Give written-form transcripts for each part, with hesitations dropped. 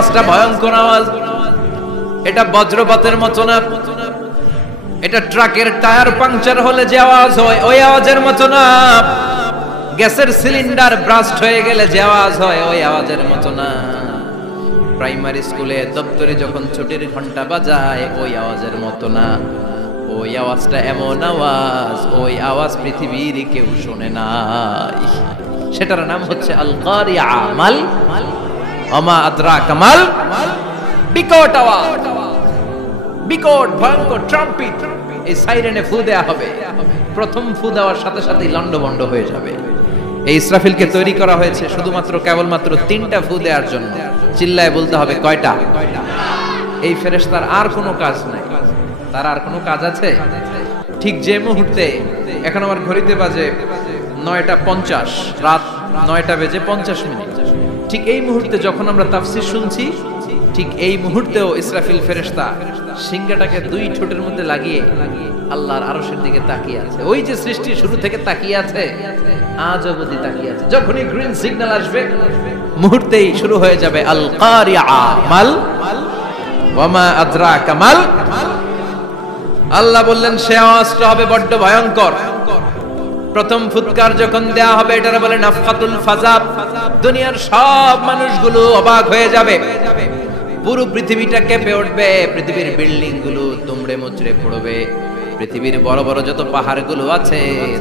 আওয়াজটা ভয়ঙ্কর আওয়াজ, এটা বজ্রপাতের মতো না, এটা ট্রাকের টায়ার পাংচার হলে যে আওয়াজ হয় ওই আওয়াজের মতো না, গ্যাসের সিলিন্ডার ব্রাস্ট হয়ে গেলে যে আওয়াজ হয় ওই আওয়াজের মতো না, প্রাইমারি স্কুলে দপ্তরে যখন ছুটির ঘন্টা বাজায় ওই আওয়াজের মতো না। ওই আওয়াজটা এমন আওয়াজ, ওই আওয়াজ পৃথিবীর কেউ শোনে নাই। সেটার নাম হচ্ছে আল কারিয়া, মাল ওমা আদরাকা মাল, বিকট আওয়াজ, বিকট ভয়ঙ্কর ট্রাম্পিট। এই সাইরেনে ফু দেয়া হবে, প্রথম ফু দেওয়ার সাথে সাথেই লন্ডভন্ড হয়ে যাবে। এই ইসরাফিলকে তৈরি করা হয়েছে শুধুমাত্র কেবলমাত্র 3টা ফু দেওয়ার জন্য। চিল্লায় বলতে হবে কয়টা? এই ফেরেশতার আর কোনো কাজ নাই, তার আর কোনো কাজ আছে? ঠিক যে মুহূর্তে, এখন আমার ঘড়িতে বাজে 9:50, রাত 9:50, ঠিক এই মুহূর্তে যখন আমরা তাফসীর শুনছি, ঠিক এই মুহূর্তেও ইসরাফিল ফেরেশতা সিংহাটাকে 2 ঠোঁটের মধ্যে লাগিয়ে আল্লাহর আরশের দিকে তাকিয়ে আছে। ওই যে সৃষ্টি শুরু থেকে তাকিয়ে আছে, আজ অবধি তাকিয়ে আছে। যখনই গ্রিন সিগন্যাল আসবে মুহূর্তেই শুরু হয়ে যাবে আল কারিয়া মাল ওয়ামা আদরাকা মাল। আল্লাহ বললেন সে আওয়াজটা হবে বড্ড ভয়ঙ্কর। প্রথম ফুৎকার যখন দেয়া হবে এটারে বলে নাফখাতুল ফাজা। দুনিয়ার সব মানুষগুলো অবাক হয়ে যাবে, পুরো পৃথিবীটা কেঁপে উঠবে, পৃথিবীর বিল্ডিং গুলো দুমড়ে মুচড়ে পড়বে, পৃথিবীর বড় বড় যত পাহাড়গুলো আছে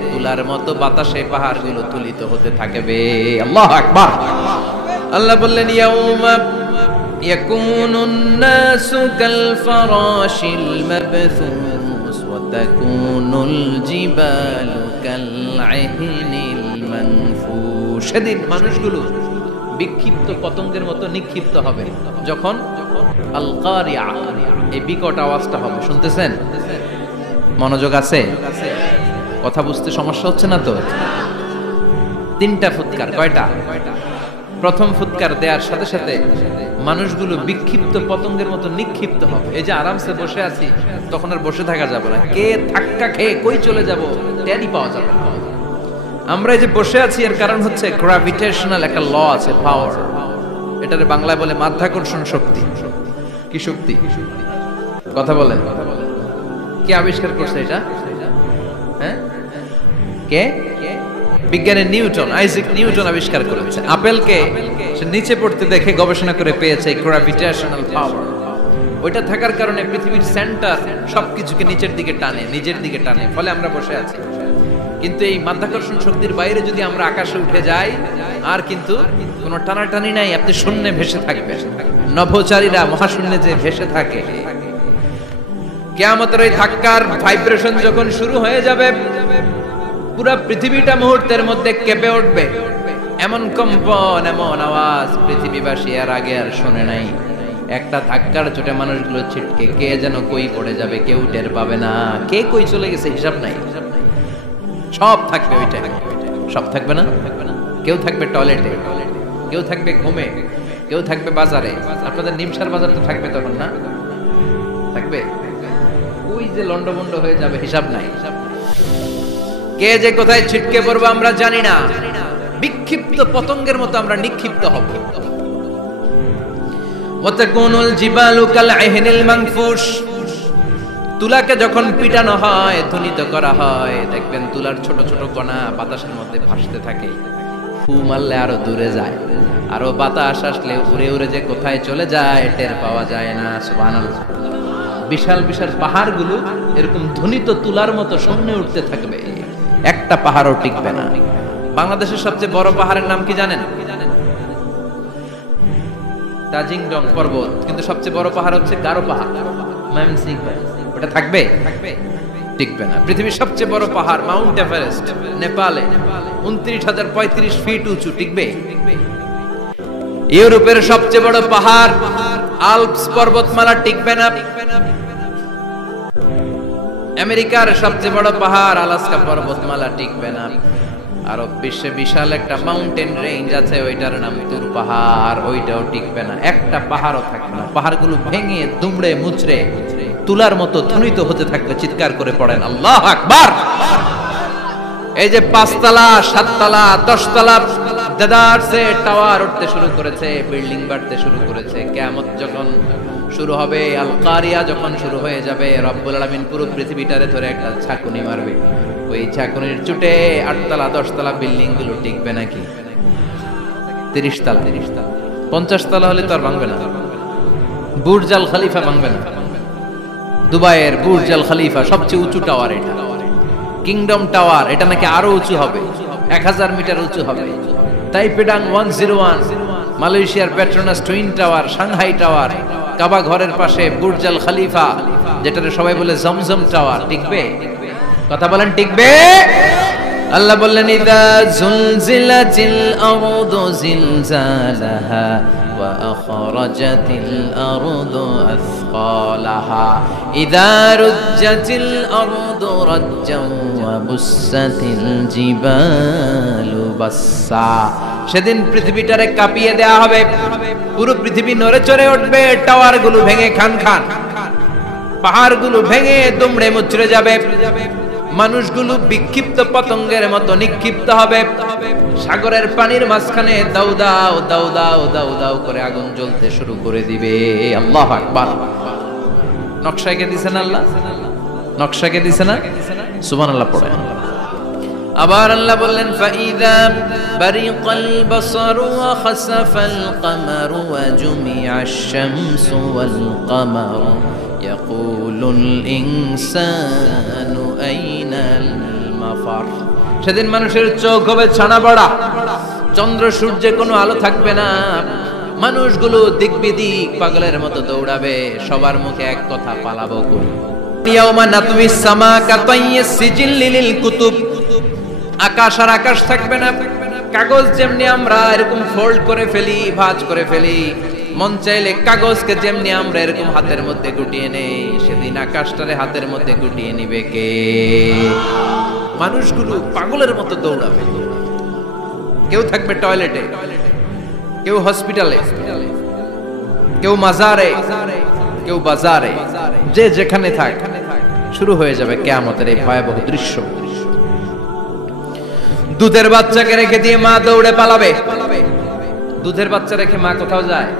তুলার মতো বাতাসে পাহাড়গুলো তুলিত হতে থাকবে। আল্লাহু আকবার। আল্লাহ বললেন ইয়াউমা ইয়াকুনুন নাসু কাল ফারাশিল মাবথুস ওয়া তাকুনুল জিবালু কাল ইহনিল মানফুশ। সেদিন মানুষগুলো বিক্ষিপ্ত পতঙ্গের মতো নিক্ষিপ্ত হবে যখন আল কারিয়া, এই বিকট আওয়াজটা হবে। শুনতেছেন? মনোযোগ আছে? কথা বুঝতে সমস্যা হচ্ছে না তো? 3টা ফুৎকার। কয়টা? প্রথম ফুৎকার দেওয়ার সাথে সাথে মানুষগুলো বিক্ষিপ্ত পতঙ্গের মতো নিক্ষিপ্ত হবে। এই যে আরামসে বসে আছি, তখন আর বসে থাকা যাবে না, কে ধাক্কা খেয়ে কই চলে যাব টেরই পাওয়া যাবে না। আমরা এই যে বসে আছি এর কারণ হচ্ছে গ্র্যাভিটেশনাল একটা ল আছে, পাওয়ার। এটারে বাংলায় বলে মাধ্যাকর্ষণ শক্তি। কি শক্তি? কথা বলেন। কে আবিষ্কার করছে এটা? হ্যাঁ, কে? বিজ্ঞানী নিউটন, আইজাক নিউটন আবিষ্কার করেছে। আপেলকে সে নিচে পড়তে দেখে গবেষণা করে পেয়েছে গ্র্যাভিটেশনাল পাওয়ার। ওইটা থাকার কারণে পৃথিবীর সেন্টার সবকিছুকে নিচের দিকে টানে, নিজের দিকে টানে, ফলে আমরা বসে আছি। কিন্তু এই মাধ্যাকর্ষণ শক্তির বাইরে যদি আমরা আকাশে উঠে যাই, আর কিন্তু কোনো টানাটানি নাই, আপনি শূন্যে ভেসে থাকবেন। নভোচারীরা মহাশূন্যে যে ভেসে থাকে, কিয়ামতের ওই ধাক্কার ভাইব্রেশন যখন শুরু হয়ে যাবে, পুরো পৃথিবীটা মুহূর্তের মধ্যে কেঁপে উঠবে। এমন কম্পন, এমন আওয়াজ পৃথিবীবাসী আর আগে আর শোনে নাই। একটা ধাক্কার চোটে মানুষগুলো ছিটকে কে যেন কই পড়ে যাবে, কেউ টের পাবে না। কে কই চলে গেছে হিসাব নাই। সব থাকবে ওইটা, সব থাকবে না। কেউ থাকবে টয়লেটে, কেউ থাকবে ঘুমে, কেউ থাকবে বাজারে। আপনাদের নিমসার বাজার তো থাকবে তখন, না থাকবে? ওই যে লন্ডভন্ড হয়ে যাবে, হিসাব নাই। কে যে কোথায় ছিটকে পড়বো আমরা জানি না। বিক্ষিপ্ত পতঙ্গের মতো আমরা নিক্ষিপ্ত হব। ওয়াতাকুনুল জিবালু কাল ইহনিল মানফুশ। তুলাকে যখন পিটানো হয়, ধ্বনিত করা হয়, দেখবেন তুলার ছোট ছোট কণা বাতাসের মধ্যে ভাসতে থাকে। ফু মারলে আরো দূরে যায়, আরো বাতাস আসলে উড়ে উড়ে যে কোথায় চলে যায় টের পাওয়া যায় না। সুবহানাল্লাহ। বিশাল বিশাল পাহাড়গুলো এরকম ধ্বনিত তুলার মতো সামনে উঠতে থাকবে, একটা পাহাড়ও টিকবে না। বাংলাদেশের সবচেয়ে বড় পাহাড়ের নাম কি জানেন? তাজিংডং পর্বত। কিন্তু সবচেয়ে বড় পাহাড় হচ্ছে গারো পাহাড়, ময়মনসিংহ। ওটা থাকবে? টিকবে না। পৃথিবীর সবচেয়ে বড় পাহাড় মাউন্ট এভারেস্ট, নেপালে 29,035 ফিট উঁচু, টিকবে? ইউরোপের সবচেয়ে বড় পাহাড় আল্পস পর্বতমালা, টিকবে না। আমেরিকার সবচেয়ে বড় পাহাড় আলাস্কা পর্বতমালা, টিকবে না। আর বিশ্বে বিশাল একটা মাউন্টেন রেঞ্জ আছে, ওইটার নাম তুর পাহাড়, ওইটাও টিকবে না। একটা পাহাড়ও থাকবে না। পাহাড়গুলো ভেঙে দুমড়ে মুচড়ে তুলার মতো ধ্বনিত হতে থাকবে। চিৎকার করে পড়েন আল্লাহু আকবার। এই যে 5 তলা, 7 তলা, 10 তলা দেদার সে টাওয়ার উঠতে শুরু করেছে, বিল্ডিং বাড়তে শুরু করেছে। কিয়ামত যখন শুরু হবে, আল কারিয়া যখন শুরু হয়ে যাবে, রব্বুল আলামিন পুরো পৃথিবীটারে ধরে একটা ঝাঁকুনি মারবে। ওই ঝাঁকুনির চুটে 8 তলা 10 তলা বিল্ডিং গুলো টিকবে নাকি? 30 তলা 50 তলা হলে তো আর ভাঙবে না। বুর্জ আল খলিফা ভাঙবে না। দুবাইয়ের বুর্জ আল খলিফা সবচেয়ে উঁচু টাওয়ার, এটা কিংডম টাওয়ার, এটা নাকি আরো উঁচু হবে, 1000 মিটার উঁচু হবে। তাইপেডাং 101, মালয়েশিয়ার Petronas twin tower, Shanghai tower, Kaaba ঘরের পাশে বুর্জ আল খলিফা, যেটাকে সবাই বলে জমজম টাওয়ার, টিকবে? কথা বলেন, টিকবে? আল্লাহ বললেন ইদা জুলজিলাতিল আরদু জিলজালাহা ওয়া আখরাজাতিল আরদু আসকালাহা ইদা রুজ্জাতিল আরদু রাজ্জান ওয়া বুসাতিল জিবালু বাসসা। সেদিন পৃথিবীটারে কাঁপিয়ে দেয়া হবে, পুরো পৃথিবী নড়ে চড়ে উঠবে, টাওয়ারগুলো ভেঙে খান খান, পাহাড়গুলো ভেঙে দুমড়ে মুচড়ে যাবে, মানুষগুলো বিক্ষিপ্ত পতঙ্গের মতো নিক্ষিপ্ত হবে, সাগরের পানির মাঝখানে দাউ দাউ দাউ দাউ দাউ দাউ করে আগুন জ্বলতে শুরু করে দিবে। আল্লাহু আকবার। নকশা কে দিছেন আল্লাহ? নকশা কে দিছেন না? সুবহানাল্লাহ পড়েন। আবার আল্লাহ বললেন ফাইদা বারিকাল বাসারু ওয়া খাসাফাল কমারু ওয়া জুমিআশ শামসু ওয়াল কমারু ইয়াকুলুল ইনসানু আইনাল মাফার। সেদিন মানুষের চোখ হবে ছানা বড়া, চন্দ্র সূর্যে কোনো আলো থাকবে না, মানুষগুলো দিক বিদিক পাগলের মতো দৌড়াবে, সবার মুখে এক কথা, পালাবো কই। ইয়াউমা নাতমিস সামা কাতাইয়িস সিজিল লিল কুতুব। আকাশ আর আকাশ থাকবে না, কাগজ যেমনি আমরা এরকম ফোল্ড করে ফেলি, ভাঁজ করে ফেলি, মন চাইলে কাগজকে যেমনি আমরা এরকম হাতের মধ্যে গুটিয়ে নেই, সেদিন আকাশটারে হাতের মধ্যে গুটিয়ে নিবে কে? মানুষগুলো পাগলের মতো দৌড়াবে। কেউ থাকবে টয়লেটে, কেউ হসপিটালে, কেউ মাজারে, কেউ বাজারে, যে যেখানে থাক, শুরু হয়ে যাবে কিয়ামতের এই ভয়াবহ দৃশ্য। দুধের বাচ্চাকে রেখে দিয়ে মা দৌড়ে পালাবে। দুধের বাচ্চা রেখে মা কোথাও যায়?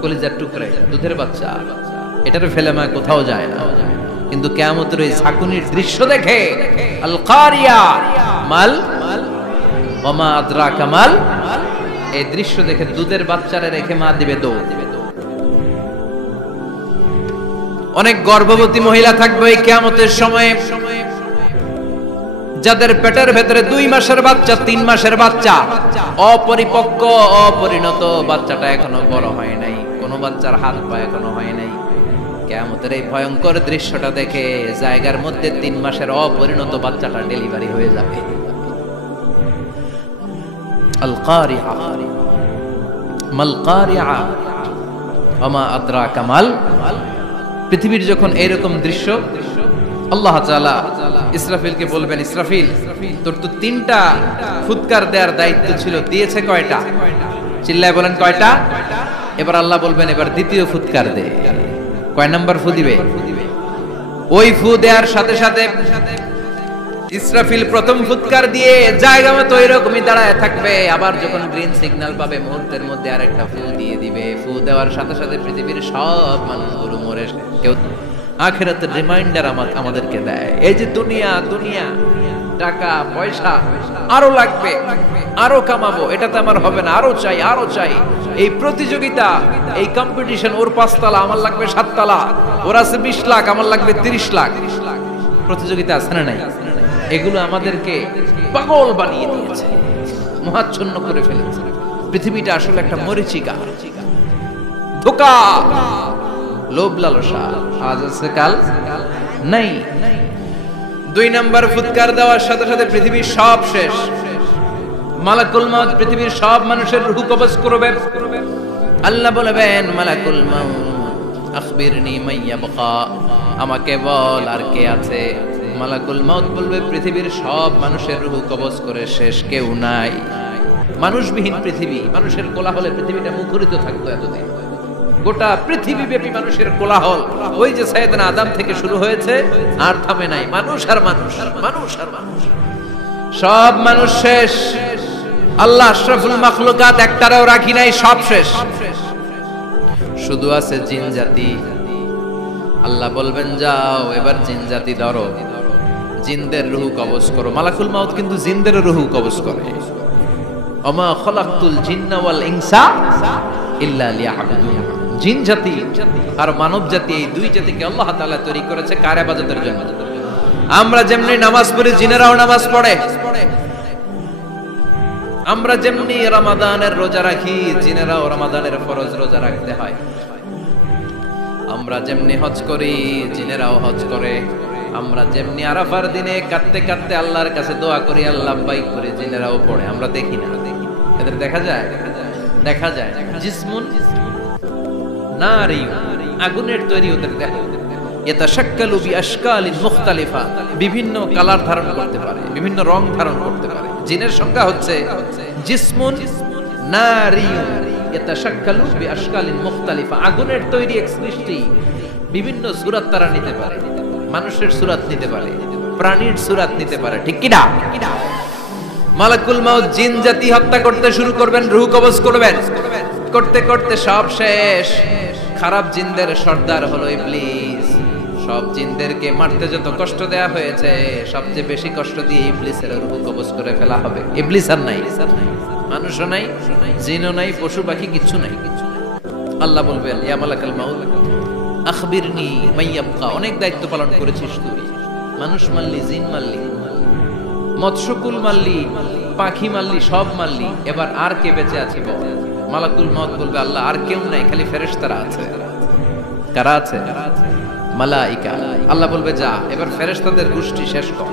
কলিজার টুকরে দুধের বাচ্চা, এটারে ফেলে মা কোথাও যায় না। কিন্তু কিয়ামতের এই ঝাঁকুনির দৃশ্য দেখে, আল কারিয়া মাল ওয়া মা আদরাকা মাল, এই দৃশ্য দেখে দুধের বাচ্চারে রেখে মা দিবে দৌড়। অনেক গর্ভবতী মহিলা থাকবে এই কিয়ামতের সময়ে, যাদের পেটের ভেতরে 2 মাসের বাচ্চা, 3 মাসের বাচ্চা, অপরিপক্ক অপরিণত, বাচ্চাটা এখনো বড় হয় নাই, কোন বাচ্চার হাত পা এখনো হয় নাই। কিয়ামতের এই ভয়ঙ্কর দৃশ্যটা দেখে জায়গার মধ্যে 3 মাসের অপরিণত বাচ্চাটা ডেলিভারি হয়ে যাবে। আল কারিআ মাল কারিআ ওয়া মা আদরাকা মাল। পৃথিবীর যখন এরকম দৃশ্য, আল্লাহ তাআলা ইসরাফিলকে বলবেন, ইসরাফিল তোর তো 3টা ফুৎকার দেওয়ার দায়িত্ব ছিল, দিয়েছে কয়টা? চিল্লায় বলেন কয়টা? এবার আল্লাহ বলবেন এবার দ্বিতীয় ফুৎকার দে। কয় নাম্বার ফু দিবে? ওই ফু দেওয়ার সাথে সাথে ইসরাফিল প্রথম ফুৎকার দিয়ে জায়গা মতো এরকমই দাঁড়ায় থাকবে, আবার যখন গ্রিন সিগন্যাল পাবে মুহূর্তের মধ্যে আরেকটা ফু দিয়ে দিবে। ফু দেওয়ার সাথে সাথে পৃথিবীর সব মানুষগুলো মরে, কেউ আখিরাতের রিমাইন্ডার আমাদেরকে দেয়, এই যে দুনিয়া দুনিয়া, টাকা পয়সা আরো লাগবে, আরো কামাবো, এটাতে আমার হবে না, আরো চাই আরো চাই। এই প্রতিযোগিতা, এই কম্পিটিশন, ওর 5 তলা আমার লাগবে 7 তলা, ওর আছে 20 লাখ আমার লাগবে 30 লাখ, প্রতিযোগিতা আছে না নাই? এগুলো আমাদেরকে পাগল বানিয়ে দিয়েছে, মহাচ্ছন্ন করে ফেলেছে। পৃথিবীটা আসলে একটা মরীচিকা, ধোঁকা, লোভ লালসা, আজ আছে কাল নাই। 2 নাম্বার ফুৎকার দেওয়ার সাথে সাথে পৃথিবীর সব শেষ। মালাকুল মাউত পৃথিবীর সব মানুষের রূহ কবজ করবে। আল্লাহ বলবেন মালাকুল মাউত আখবিরনি মাইয়াবকা, আমাকে বল আর কে আছে। মালাকুল মাউত বলবে পৃথিবীর সব মানুষের রূহ কবজ করে শেষ, কেউ নাই। মানুষবিহীন পৃথিবী, মানুষের কোলাহলে পৃথিবীটা মুখরিত থাকতো এতদিন। গোটা পৃথিবী ব্যাপী মানুষের কোলাহল, ওই যে সাইয়েদনা আদম থেকে শুরু হয়েছে, আর থামে নাই। মানুষ আর মানুষ, মানুষ আর মানুষ, সব মানুষ শেষ। আল্লাহ আশরাফুল মাখলুকাত একটারেও রাখি নাই, সব শেষ। শুধু আছে জিন জাতি। আল্লাহ বলবেন যাও এবার জিন জাতি ধরো, জিনদের রূহ কবজ করো। মালাকুল মাউত কিন্তু জিনদের রূহ কবজ করে। ওমা খলাকতুল জিন্না ওয়াল ইনসা ইল্লা লিয়াবুদুন। জিন জাতি আর মানব জাতি, এই দুই জাতিকে আল্লাহ তাআলা তৈরি করেছে কার ইবাদতের জন্য। আমরা যেমনি নামাজ পড়ি, জিনেরাও নামাজ পড়ে। আমরা যেমনি রমাদানের রোজা রাখি, জিনেরাও রমাদানের ফরজ রোজা রাখতে হয়। আমরা যেমনি হজ করি, জিনেরাও হজ করে। আমরা যেমনি আরাফার দিনে কাঁদতে কাঁদতে আল্লাহর কাছে দোয়া করি, আল্লাহ বাইক করে, জিনেরাও পড়ে। আমরা দেখি না, এদের দেখা যায়? দেখা যায়। জিসমুন নারী, আগুনের তৈরি ওদের দেহ। ইয়াতাশাক্কালু বিআশকালিন মুখতালিফা, বিভিন্ন কালার ধারণ করতে পারে, বিভিন্ন রং ধারণ করতে পারে। জিনের সংখ্যা হচ্ছে জিসমুন নারিয়ুন ইয়াতাশাক্কালু বিআশকালিন মুখতালিফা, আগুনের তৈরি এক সৃষ্টি। বিভিন্ন সূরত তারা নিতে পারে, মানুষের সূরত নিতে পারে, প্রাণীর সূরত নিতে পারে, ঠিক কি না? মালাকুল মাউত জিন জাতি হত্যা করতে শুরু করবেন, রূহ কবজ করবেন। করতে করতে সব শেষ। খারাপ জিনদের সর্দার হলো ইবলিস। সব জিনদেরকে মারতে যত কষ্ট দেয়া হয়েছে, সবচেয়ে বেশি কষ্ট দিয়ে ইবলিসের রূহ কবজ করে ফেলা হবে। ইবলিস আর নাই, মানুষও নাই, জিনও নাই, পশু পাখি কিচ্ছু নাই। আল্লাহ বলবেন ইয়া মালাকাল মাউত আখবিরনি মাইয়াবকা, অনেক দায়িত্ব পালন করেছিস তুই। মানুষ মারলি, জিন মারলি, মৎস্যকুল মারলি, পাখি মারলি, সব মারলি, এবার আর কে বেঁচে আছে বল? মালাকুল মাউত বলবে আল্লাহ আর কেউ নাই, খালি ফেরেশতারা আছে। কারা আছে? মালাইকা। আল্লাহ বলবে যা এবার ফেরেশতাদের গোষ্ঠী শেষ কর।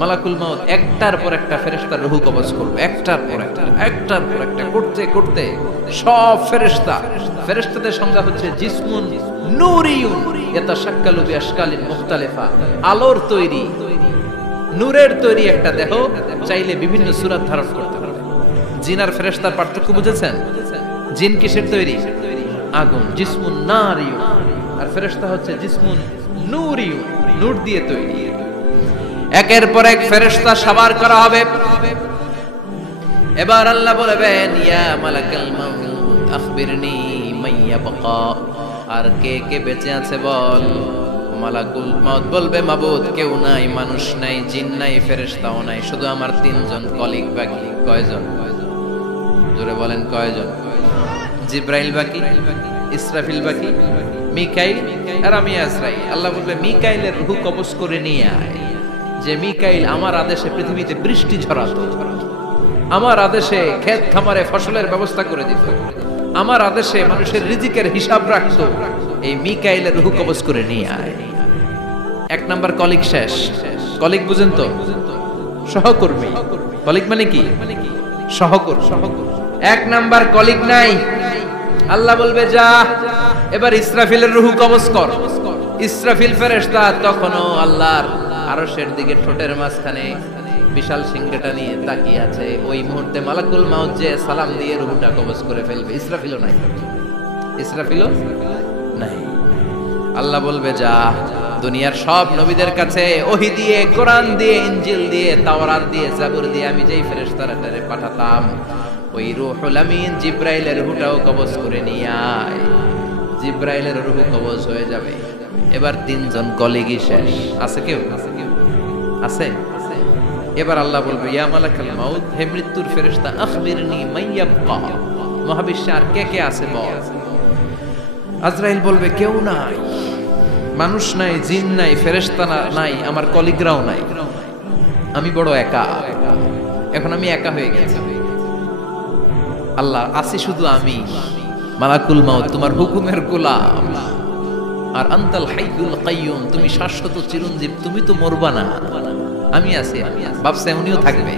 মালাকুল মাউত একটার পর একটা ফেরেশতার রূহ কবজ করবে, একটার পর একটা, একটার পর একটা, করতে করতে সব ফেরেশতা। ফেরেশতাদের সংখ্যা হচ্ছে জিসমুন নূরিয়ুন ইয়াতাশাক্কালু বিআশকালিন মুখতালিফা, আলোর তৈরি, নূরের তৈরি একটা দেহ, চাইলে বিভিন্ন সূরত ধারণ করতে পারে। জিন আর ফেরেশতার পার্থক্য বুঝেছেন? জিন কিসের তৈরি? আগুন, জিসমুন নারিয়ুন, আর ফেরেশতা হচ্ছে জিসমুন নূরিয়ুন, নূর দিয়ে তৈরি। একের পর এক ফেরেশতা সবার করা হবে। এবার আল্লাহ বলবেন ইয়া মালাকাল মাউত আখবিরনি মাইয়াবকা, আর কে কে বেঁচে আছে বল। মালাকুল মাউত বলবে মাবুদ কেউ নাই, মানুষ নাই, জিন নাই, ফেরেশতাও নাই, শুধু আমার তিনজন কলিগ বাকি। কয়জন? জোরে বলেন কয়জন? জিব্রাইল বাকি, ইসরাফিল বাকি, মিকাইল আর আমি আজরাইল। আল্লাহ বলবে মিকাইলের রূহ কবজ করে নিয়ে আয়। যে মিকাইল আমার আদেশে পৃথিবীতে বৃষ্টি ঝরাতো, আমার আদেশে ক্ষেত খামারে ফসলের ব্যবস্থা করে দিত, আমার আদেশে মানুষের রিজিকের হিসাব রাখতো, এই মিকাইলের রূহ কবজ করে নিয়ে আয়। এক নাম্বার কলিগ শেষ। কলিগ বুঝেন তো? সহকর্মী। কলিগ মানে কি? সহকর্মী। এক নাম্বার কলিগ নাই। আল্লাহ বলবে যা এবার ইসরাফিলের রূহ কবজ কর। ইসরাফিল ফেরেশতা তখনও আল্লাহর আরশের দিকে ঠোঁটের মাঝখানে বিশাল সিংহটা নিয়ে তাকিয়ে আছে। ওই মুহূর্তে মালাকুল মাউত যে সালাম দিয়ে রূহটা কবজ করে ফেলবে। ইসরাফিলও নাই, ইসরাফিলও নাই। আল্লাহ বলবে যা দুনিয়ার সব নবীদের কাছে ওহী দিয়ে, কোরআন দিয়ে, ইনজিল দিয়ে, তাওরাত দিয়ে, জাবুর দিয়ে আমি যেই ফেরেশতারে পাঠাতাম, ওই রূহুল আমিন জিব্রাইলের রূহটাও কবজ করে নিয়ে আয়। জিব্রাইলের রূহ কবজ হয়ে যাবে। এবার তিনজন কলিগই শেষ। আছে কেউ? আছে? এবার আল্লাহ বলবে ইয়া মালাকাল মাউত, হে মৃত্যুর ফেরেশতা আখবিরনি মাইয়াবকা, মহাবিশ্বে আর কে কে আছে বল। আজরাইল বলবে কেউ নাই, মানুষ নাই, জিন নাই, ফেরেশতা নাই, আমার কলিগরাও নাই, আমি বড় একা। এখন আমি একা হয়ে গেছি। আল্লাহ আছি শুধু আমি। মালাকুল মাউত তোমার হুকুমের গোলাম। আর আনতাল হাইয়ুল কাইয়ুম, তুমি শাশ্বত চিরঞ্জীব, তুমি তো মরবা না, আমি আছি। ভাবছে উনিও থাকবে,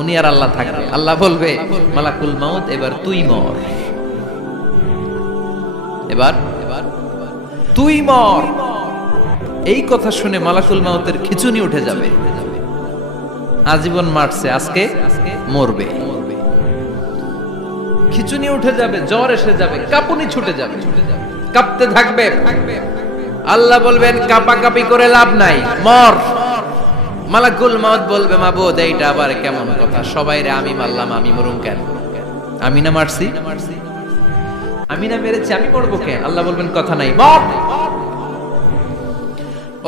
উনি আর আল্লাহ থাকবে। আল্লাহ বলবে মালাকুল মাউত এবার তুই মর, এবার তুই মর। এই কথা শুনে মালাকুল মাউতের খিচুনি উঠে যাবে। আজীবন মারছে, আজকে মরবে। খিচুনি উঠে যাবে, জ্বর এসে যাবে, কাঁপুনি ছুটে যাবে, কাঁপতে থাকবে। আল্লাহ বলবেন কাঁপাকাঁপি করে লাভ নাই, মর। মালাকুল মউত বলবে মাবুদ এইটা আবার কেমন কথা, সবাই রে আমি মারলাম, আমি মরুম কেন? আমি না মারছি, আমি না মেরেছি, আমি মরবো কেন? আল্লাহ বলবেন কথা নাই, মর।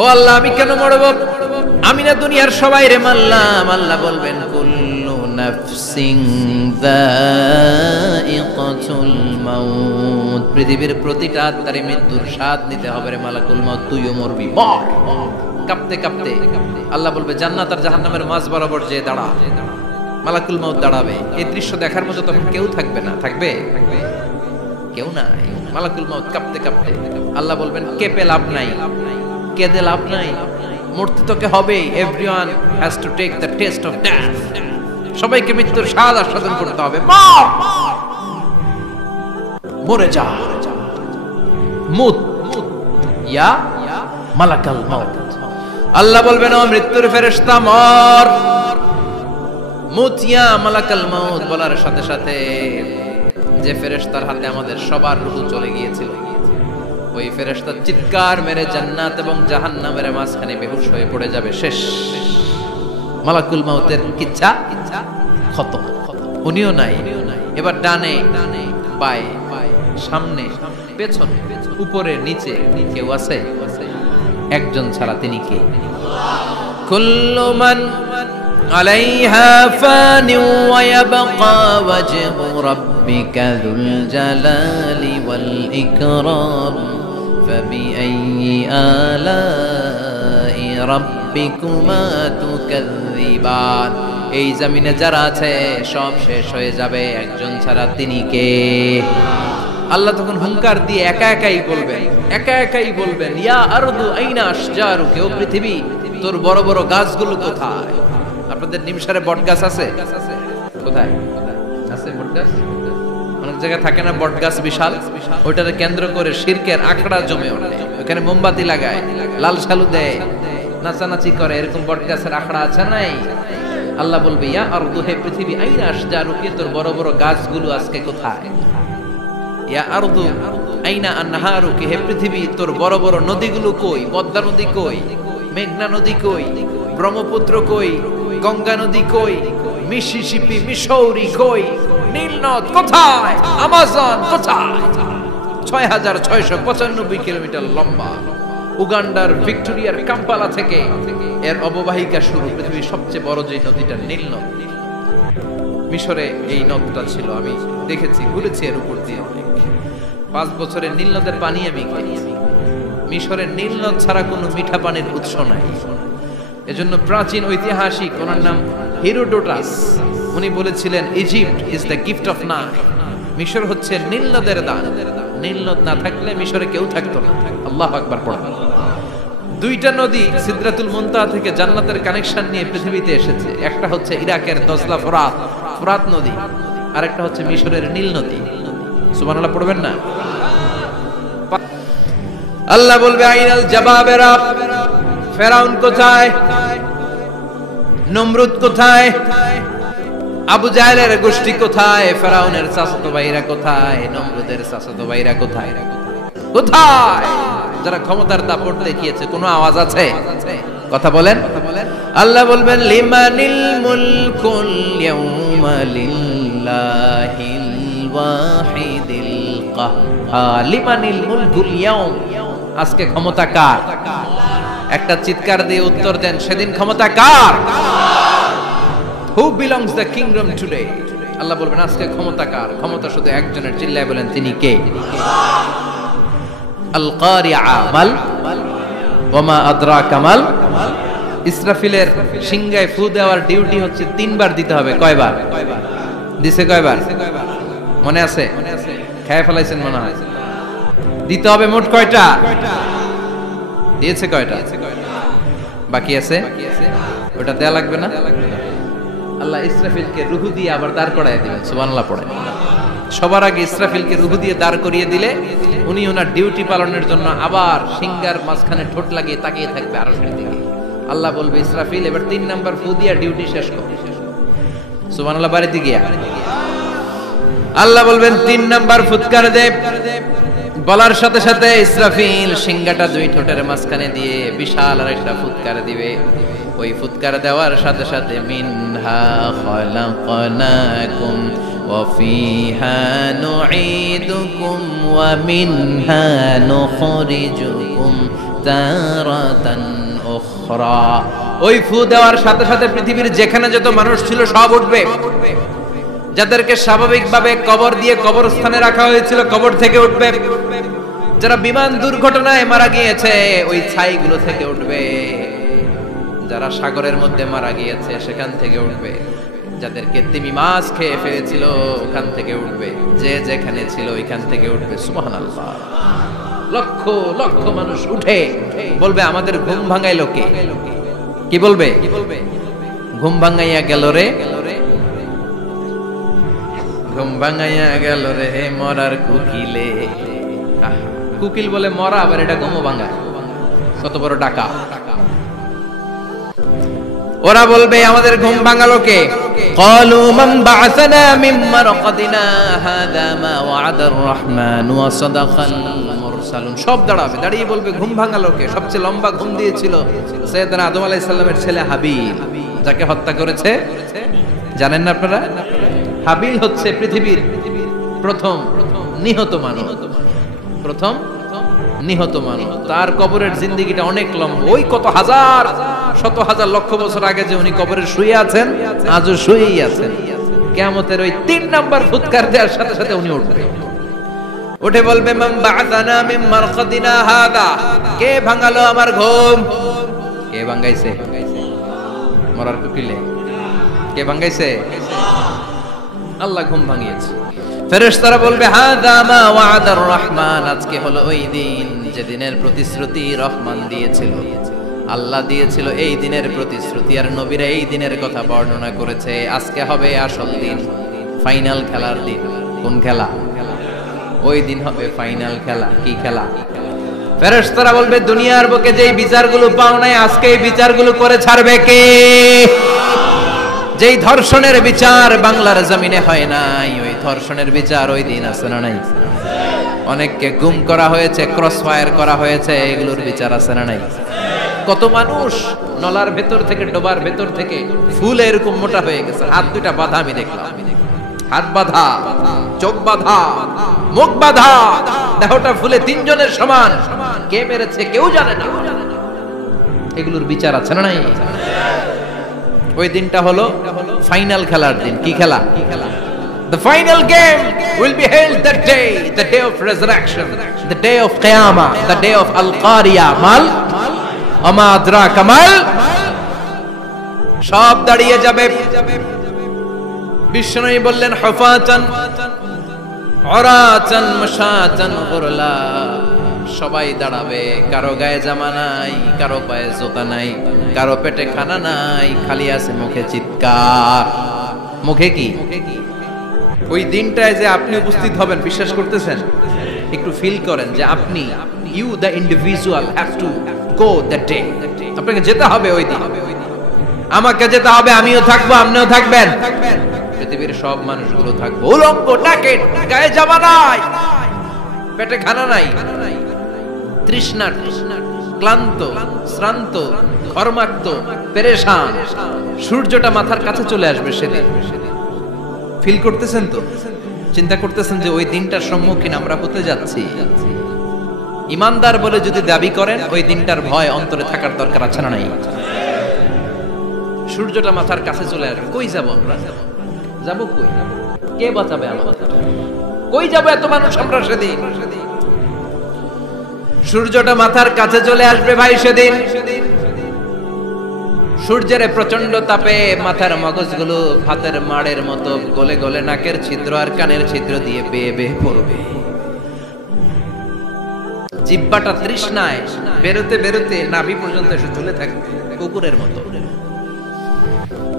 ও আল্লাহ আমি কেন মরবো? আমি না দুনিয়ার সবাই রে মারলাম। আল্লাহ বলবেন কুল্লু নাফসিন যায়িকাতুল মাউত, পৃথিবীর প্রতিটা আত্মারে মৃত্যুর স্বাদ নিতে হবে রে মালাকুল মউত, তুইও মরবি, মর। কাঁপতে কাঁপতে আল্লাহ বলবে জান্নাত আর জাহান্নামের মাঝ বরাবর যে দাঁড়া। মালাকুল মউত দাঁড়াবে, এই দৃশ্য দেখার মতো তখন কেউ থাকবে না, থাকবে কেউ নাই। মালাকুল মউত কাঁপতে কাঁপতে আল্লাহ বলবেন কেঁপে লাভ নাই, কেঁদে লাভ নাই, মরতে তোকে হবে। Everyone has to take the taste of death, সবাইকে মৃত্যুর স্বাদ আস্বাদন করতে হবে। মর, মরে যা, মুত ইয়া মালাকুল মউত। আল্লাহ বলবেন ও মৃত্যুর ফেরেশতা মর, মুত ইয়া মালাকুল মউত। বলার সাথে সাথে যে ফেরেশতার হাতে আমাদের সবার রূহ চলে গিয়েছিল, ওই ফেরেশতা চিৎকার মেরে জান্নাত এবং জাহান্নামের মাঝখানে বেহুশ হয়ে পড়ে যাবে, শেষ। মালাকুল মউতের কিচ্ছা খতম, উনিও নাই। এবার ডানে বায়ে সামনে পেছনে উপরে নিচে কেউ আছে? একজন ছাড়া, তিনি কে? কুল্লু মান আলাইহা ফানি ওয়া ইয়াবকা ওয়াজহু রাব্বিকা যুল জালালি ওয়াল ইকরাম ফাবিআইয়ি আলাই রাব্বিকুমা তুকাযযিবান। এই জমিনে যারা আছে সব শেষ হয়ে যাবে, একজন ছাড়া, তিনি কে? আল্লাহ তখন হুঙ্কার দিয়ে একা একাই বলবেন ইয়া আরদু আইনা আশজারুকা, ও পৃথিবী তোর বড় বড় গাছগুলো কোথায়? আপনাদের নিমসারে বট গাছ আছে? কোথায় আছে বট গাছ? অনেক জায়গায় থাকে না বট গাছ বিশাল, ওইটাকে কেন্দ্র করে শিরকের আখড়া জমে ওঠে, ওখানে মোমবাতি লাগায়, লাল শালু দেয়, নাচানাচি করে, এরকম বট গাছের আখড়া আছে নাই? আল্লাহ বলবে ইয়া আরদু, হে পৃথিবী, আইনা আশজারুকা, তোর বড় বড় গাছগুলো আজকে কোথায়? ইয়া আরদু আইনা আনহারুকা, হে পৃথিবী তোর বড় বড় নদীগুলো কই? পদ্মা নদী কই? মেঘনা নদী কই? ব্রহ্মপুত্র কই? গঙ্গা নদী কই? মিসিসিপি, মিসৌরি কই? নীল নদ কোথায়? আমাজন কোথায়? ৬৬৯৫ কিলোমিটার লম্বা, উগান্ডার ভিক্টোরিয়ার কাম্পালা থেকে এর অববাহিকা শুরু। পৃথিবীর সবচেয়ে বড় যে নদীটা নীল নদ, মিশরে এই নদটা ছিল, আমি দেখেছি, ঘুরেছি এর উপর দিয়ে অনেক। 5 বছরের নীল নদের পানি আমি খেয়েছি। মিশরের নীল নদ ছাড়া কোনো মিঠা পানির উৎস নাই। এজন্য প্রাচীন ঐতিহাসিক, ওনার নাম হেরোডোটাস, উনি বলেছিলেন Egypt is the gift of Nile, মিশর হচ্ছে নীল নদের দান। নীল নদ না থাকলে মিশরে কেউ থাকতো না। আল্লাহু আকবার পড়েন। 2টা নদী সিদরাতুল মুনতাহা থেকে জান্নাতের কানেকশন নিয়ে পৃথিবীতে এসেছে। একটা হচ্ছে ইরাকের দজলা ফোরাত নদী, আর একটা হচ্ছে মিশরের নীল নদী। সুবহানাল্লাহ পড়বেন না? আল্লাহ বলবে আইনাল জাবাবেরা, ফেরাউন কোথায়? নমরুদ কোথায়? আবু জাহেলের গোষ্ঠী কোথায়? ফেরাউনের চাচাতো ভাইরা কোথায়? নমরুদের চাচাতো ভাইরা কোথায়? কোথায়? যারা ক্ষমতার দাপট দেখিয়েছে, কোনো আওয়াজ আছে? কথা বলেন। আল্লাহ বলবেন লিমানিল মুলকুল ইয়াউমা লিল্লাহিল ওয়াহিদিল কাহ্হার। লিমানিল মুলকুল ইয়াউম, আজকে ক্ষমতা কার? একটা চিৎকার দিয়ে উত্তর দেন, সেদিন ক্ষমতা কার? Who belongs the kingdom today? আল্লাহ বলবেন আজকে ক্ষমতা কার? ক্ষমতা শুধু একজনের, চিল্লায় বলেন তিনি কে? আল কারিআ মাল ওয়া মা আদরাকা মাল। ইসরাফিলের সিংহায় ফু দেওয়ার ডিউটি হচ্ছে 3 বার দিতে হবে। কয়বার দিছে? কয়বার মনে আছে? খেয়ে ফেলাইছেন মনে হয়। দিতে হবে মোট কয়টা? দিয়েছে কয়টা? বাকি আছে, ওটা দেয়া লাগবে না? আল্লাহ ইসরাফিলকে রূহ দিয়ে আবার দাঁড় করায় দিবেন। সুবহানাল্লাহ পড়ে। সবার আগে ইসরাফিলকে রূহ দিয়ে দাঁড় করিয়ে দিলে উনি ওনার ডিউটি পালনের জন্য আবার সিংহার মাঝখানে ঠোঁট লাগিয়ে তাকিয়ে থাকবে আরশের দিকে। আল্লাহ বলবে ইসরাফিল এবার 3 নাম্বার ফু দিয়া ডিউটি শেষ কর। সুবহানাল্লাহ। বাড়িতে গিয়া আল্লাহ বলবেন 3 নাম্বার ফুৎকার দে। বলার সাথে সাথে ইসরাফিল সিংহাটা 2 ঠোঁটের মাঝখানে দিয়ে বিশাল আরেকটা ফুৎকার দিবে। ওই ফুৎকার দেওয়ার সাথে সাথে মিনহা খালাকনাকুম ওয়া ফিহা নুঈদুকুম ওয়া মিনহা নুখরিজুকুম তারাতান উখরা। ওই ফু দেওয়ার সাথে সাথে পৃথিবীর যেখানে যত মানুষ ছিল সব উঠবে। যাদেরকে স্বাভাবিকভাবে কবর দিয়ে কবরস্থানে রাখা হয়েছিল কবর থেকে উঠবে। যারা বিমান দুর্ঘটনায় মারা গিয়েছে ওই ছাইগুলো থেকে উঠবে। যারা সাগরের মধ্যে মারা গিয়েছে সেখান থেকে উঠবে। যাদেরকে তিমি মাছ খেয়ে ফেলেছিল ওখান থেকে উঠবে। যে যেখানে ছিল ওইখান থেকে উঠবে। সুবহানাল্লাহ। লক্ষ লক্ষ মানুষ উঠে বলবে আমাদের ঘুম ভাঙাইলো কে? কি বলবে? ঘুম ভাঙাইয়া গেল রে, ঘুম ভাঙাইয়া গেল রে মরার কুকিলে। কুকিল বলে মরা, আবার এটা ঘুমো ভাঙা, কত বড় ডাকা। ওরা বলবে আমাদের ঘুম ভাঙালো কে? ক্বালু মান বা'আসানা মিন মারকাদিনা হাযা মা ওয়া'দার রহমান ওয়া সাদাকাল মুরসালুন। সব দাঁড়াবে, দাঁড়িয়ে বলবে ঘুম ভাঙালো কে? সবচেয়ে লম্বা ঘুম দিয়েছিল সাইয়েদনা আদম আলাইহিস সালামের ছেলে হাবিল, যাকে হত্যা করেছে জানেন না আপনারা? হাবিল হচ্ছে পৃথিবীর প্রথম নিহত মানব, প্রথম নিহত মানব। তার কবরের জিন্দেগিটা অনেক লম্বা। ওই কত হাজার শত হাজার লক্ষ বছর আগে যে উনি কবরে শুয়ে আছেন, আজও শুয়েই আছেন। কিয়ামতের ওই 3 নাম্বার ফুৎকার দেওয়ার সাথে সাথে উনি উঠবে। উঠে বলবে মান বা'আসানা মিন মারকাদিনা হাদা। কে ভাঙালো আমার ঘুম? কে ভাঙাইছে? মরার কুকিলে কে ভাঙাইছে? আল্লাহ ঘুম ভাঙিয়েছে। ফেরেশতারা বলবে হাযা মা ওয়া'দার রহমান। আজকে হলো ওই দিন যে দিনের প্রতিশ্রুতি রহমান দিয়েছিল, আল্লাহ দিয়েছিল। এই দিনের প্রতিশ্রুতি আর নবীরা এই দিনের কথা বর্ণনা করেছে। আজকে হবে আসল দিন, ফাইনাল খেলার দিন। কোন খেলা? ওই দিন হবে ফাইনাল খেলা। কি খেলা? ফেরেশতারা বলবে দুনিয়ার বুকে যেই বিচারগুলো পাও নাই আজকে এই বিচারগুলো করে ছাড়বে কে? যেই ধর্ষণের বিচার বাংলার জমিনে হয় নাই, ওই ধর্ষণের বিচার ওই দিন আছে না নাই? অনেককে গুম করা হয়েছে, ক্রস ফায়ার করা হয়েছে, এগুলোর বিচার আছে না নাই? কত মানুষ নলার ভেতর থেকে, ডোবার ভেতর থেকে ফুলে এরকম মোটা হয়ে গেছে। হাত দুইটা বাঁধা আমি দেখলাম, হাত বাঁধা, চোখ বাঁধা, মুখ বাঁধা, দেহটা ফুলে 3 জনের সমান। কে মেরেছে কেউ জানে না। এগুলোর বিচার আছে না নাই? ওই দিনটা হলো ফাইনাল খেলার দিন। কি খেলা? The final game will be held that day, the day of resurrection, the day of Qiyamah, the day of Al-Qariya. Mal ama adraka mal। সব দাঁড়িয়ে যাবে। বিশ্বনবী বললেন হুফাতান উরাতান মাশাতান গুরলা। সবাই দাঁড়াবে, কারো গায়ে জামা নাই, কারো পায়ে জুতা নাই, কারো পেটে খানা নাই, খালি আছে মুখে চিৎকার। মুখে কি? ওই দিনটায় যে আপনি উপস্থিত হবেন, বিশ্বাস করতেছেন? একটু ফিল করেন যে আপনি, you the individual have to go that day. আপনাকে যেতে হবে ওই দিন, আমাকে যেতে হবে। আমিও থাকবো, আপনিও থাকবেন, পৃথিবীর সব মানুষগুলো থাকবো। উলঙ্গ, নাকেট, গায়ে জামা নাই, পেটে খানা নাই, তৃষ্ণার্ত, ক্লান্ত, শ্রান্ত, ঘর্মাক্ত, পেরেশান। সূর্যটা মাথার কাছে চলে আসবে সেদিন। ফিল করতেছেন তো? চিন্তা করতেছেন যে ওই দিনটার সম্মুখীন আমরা হতে যাচ্ছি। ইমানদার বলে যদি দাবি করেন, ওই দিনটার ভয় অন্তরে থাকার দরকার আছে না নাই? সূর্যটা মাথার কাছে চলে আসবে। কই যাব আমরা? যাব কই? কে বাঁচাবে আমাদের? কই যাব এত মানুষ আমরা সেদিন? সূর্যটা মাথার কাছে চলে আসবে ভাই সেদিন। সূর্যের প্রচন্ড তাপে মাথার মগজগুলো ভাতের মাড়ের মতো গলে গলে নাকের ছিদ্র আর কানের ছিদ্র দিয়ে বেয়ে বেয়ে পড়বে। জিহ্বাটা তৃষ্ণায় বেরোতে বেরোতে নাভি পর্যন্ত এসে ঝুলে থাকবে কুকুরের মতো।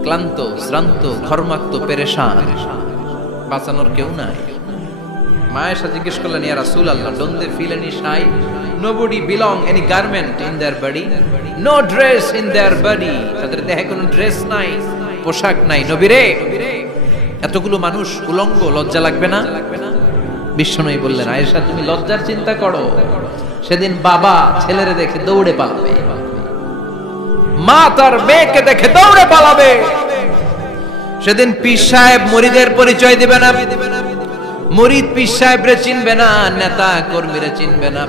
ক্লান্ত, শ্রান্ত, ঘর্মাক্ত, পেরেশান, বাঁচানোর কেউ নাই। মায়েশা জিজ্ঞেস করলেন, ইয়া রাসূলুল্লাহ, don't they feel any shy? Nobody belong any garment in their body, no dress in their body. তাদের দেহে কোনো ড্রেস নাই, পোশাক নাই। নবী রে, এতগুলো মানুষ উলঙ্গ, লজ্জা লাগবে না? বিশ্বনবী বললেন, আয়েশা তুমি লজ্জার চিন্তা করো, সেদিন বাবা ছেলেরে দেখে দৌড়ে পালাবে, মা তার মেয়েকে দেখে দৌড়ে পালাবে। সেদিন পীর সাহেব মুরিদের পরিচয় দিবে না, মুরিদ পীর সাহেবরে চিনবে না, নেতা কর্মীরে চিনবে না,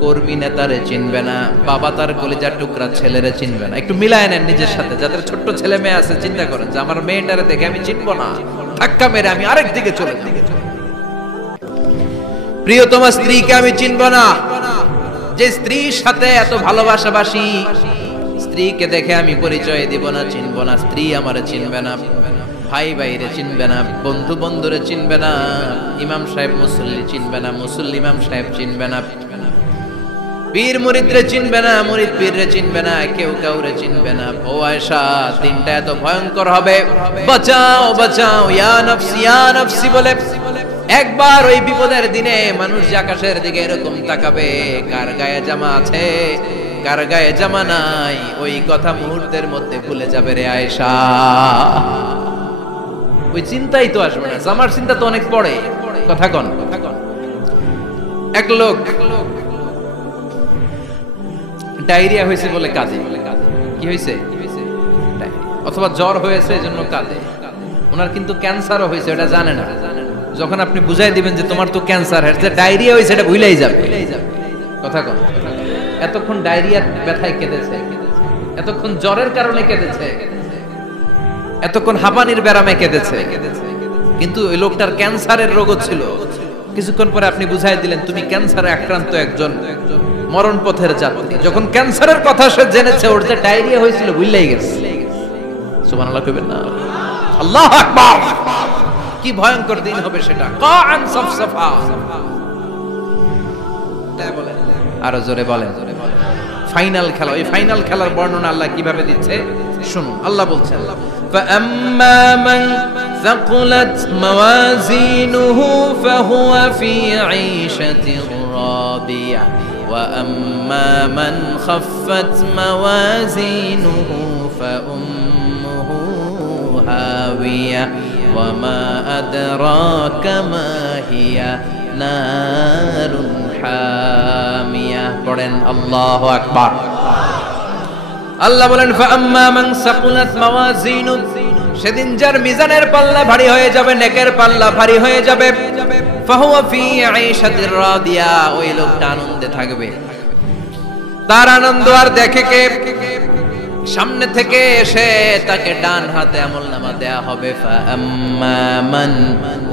কর্মী নেতারে চিনবে না, বাবা তার কলিজার টুকরা ছেলেরে চিনবে না। একটু মিলায় নেন নিজের সাথে, যাদের ছোট্ট ছেলে মেয়ে আছে চিন্তা করেন যে আমার মেয়েটারে দেখে আমি চিনবো না, ধাক্কা মেরে আমি আরেক দিকে চলে যাব। প্রিয়তমা স্ত্রীকে আমি চিনবো না, যে স্ত্রীর সাথে এত ভালোবাসাবাসি, স্ত্রীকে দেখে আমি পরিচয় দিব না, চিনবো না। স্ত্রী আমারে চিনবে না, ভাই ভাইরে চিনবে না, বন্ধু বন্ধুরে চিনবে না, ইমাম সাহেব মুসল্লি চিনবে না, মুসল্লি ইমাম সাহেব চিনবে না, পীর মুরিদরে চিনবে না, মুরিদ পীররে চিনবে না, কেউ কাউরে চিনবে না। ও আয়েশা, দিনটা এত ভয়ঙ্কর হবে, বাঁচাও বাঁচাও ইয়া নফসি বলে একবার ওই বিপদের দিনে মানুষ যে আকাশের দিকে এরকম তাকাবে, কার গায়ে জামা আছে কার গায়ে জামা নাই, ওই কথা মুহূর্তের মধ্যে ভুলে যাবে রে আয়েশা। ওই চিন্তাই তো আসবে না, জামার চিন্তা তো অনেক পড়ে। কথা কন, এক লোক ডায়রিয়া হয়েছে বলে কাঁদে। কি হয়েছে? অথবা জ্বর হয়েছে এজন্য কাঁদে। ওনার কিন্তু ক্যান্সারও হয়েছে, এটা জানে না। যখন আপনি বুঝাই দিবেন যে তোমার তো ক্যান্সার হয়েছে, ডায়রিয়া হয়েছে, এটা ভুলেই যাবে। কথা কন, এতক্ষণ ডায়রিয়ার ব্যথায় কেঁদেছে, এতক্ষণ জ্বরের কারণে কেঁদেছে, এতক্ষণ হাঁপানির ব্যারামে কেঁদেছে, কিন্তু ওই লোকটার ক্যান্সারের রোগও ছিল। কিছুক্ষণ পরে আপনি বুঝাই দিলেন তুমি ক্যান্সারে আক্রান্ত একজন মরণ পথের যাত্রী। যখন ক্যান্সারের কথা সে জেনেছে, ওর যে ডায়রিয়া হয়েছিল ভুলেই গেছে। সুবহানাল্লাহ কইবেন না? আল্লাহু আকবার। কি ভয়ঙ্কর দিন হবে সেটা। কাআন সাফসাফা। তাই বলে আরো জোরে বলেন। ফাইনাল খেলা, ওই ফাইনাল খেলার বর্ণনা আল্লাহ কিভাবে দিচ্ছে শুনুন। আল্লাহ বলছেন, فَأَمَّا مَنْ ثَقُلَتْ مَوَازِينُهُ فَهُوَ فِي عِيشَةٍ رَاضِيَةٍ وَأَمَّا مَنْ خَفَّتْ مَوَازِينُهُ فَأُمُّهُ هَاوِيَةٌ وَمَا أَدْرَاكَ مَا هِيَ نَارٌ حَامِيَةٌ। পড়েন আল্লাহু আকবার। আল্লাহ বলেন, ফাআম্মা মান সাকুলাত মাওয়াজিনু, সেদিন যার মিজানের পাল্লা ভারী হয়ে যাবে, নেকের পাল্লা ভারী হয়ে যাবে, ফাহুয়া ফি আইশাতির রাদিয়া, ওই লোকটা আনন্দে থাকবে। তার আনন্দ আর দেখে কে? সামনে থেকে এসে তাকে ডান হাতে আমলনামা দেয়া হবে। ফাআম্মা মান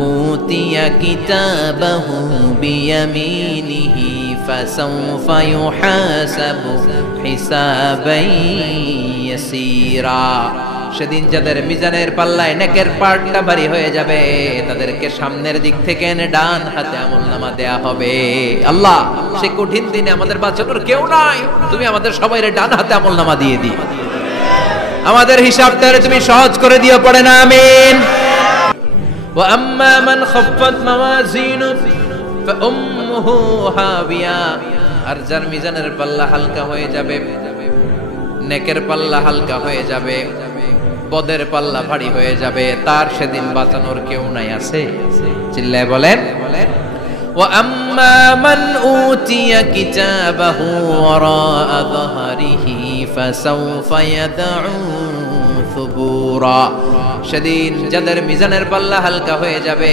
উতিয়া কিতাবাহু বিয়ামিনিহি ফাসাউফা ইউহাসাবু হিসাবান ইয়াসীরা। সেদিন যাদের মিজানের পাল্লায় নেকের পাটটা ভারী হয়ে যাবে, তাদেরকে সামনের দিক থেকে এনে ডান হাতে আমলনামা দেয়া হবে। আল্লাহ, সেই কঠিন দিনে আমাদের বাঁচানোর কেউ নাই, তুমি আমাদের সবাইরে ডান হাতে আমলনামা দিয়ে দিও, আমাদের হিসাবটারে তুমি সহজ করে দিও। পড়ে না আমিন। ওয়া আম্মা মান খাফফাত মাওয়াজিনু ফাউম্মুহু হাবিয়া, আর যার মিজানের পাল্লা হালকা হয়ে যাবে, নেকের পাল্লা হালকা হয়ে যাবে, পদের পাল্লা ভারী হয়ে যাবে, তার সেদিন বাঁচানোর কেউ নাই। আছে? চিল্লায় বলেন। ওয়া আম্মা মান উতিয়া কিতাবাহু ওয়ারাআ যাহরিহি ফাসাউফা ইয়াদউ সুবুরা। সেদিন যাদের মিজানের পাল্লা হালকা হয়ে যাবে,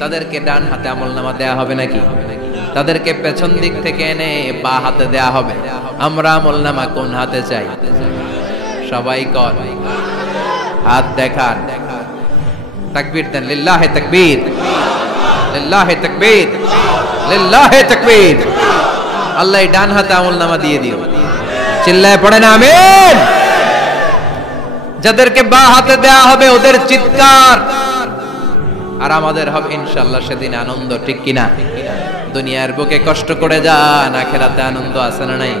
তাদেরকে ডান হাতে আমলনামা দেয়া হবে নাকি? তাদেরকে পেছন দিক থেকে এনে বা হাতে দেয়া হবে। আমরা আমলনামা কোন হাতে চাই? সবাই কর, হাত দেখান, তাকবীর দেন। লিল্লাহি তাকবীর, লিল্লাহি তাকবীর, লিল্লাহি তাকবীর। আল্লাহ ডান হাতে আমলনামা দিয়ে দিও। চিল্লায় পড়েন আমিন। যাদেরকে বা হাতে দেয়া হবে ওদের চিৎকার, আর আমাদের হবে ইনশাআল্লাহ সেদিন আনন্দ। ঠিক কিনা? দুনিয়ার বুকে কষ্ট করে যান, আখিরাতে আনন্দ আছে না নাই?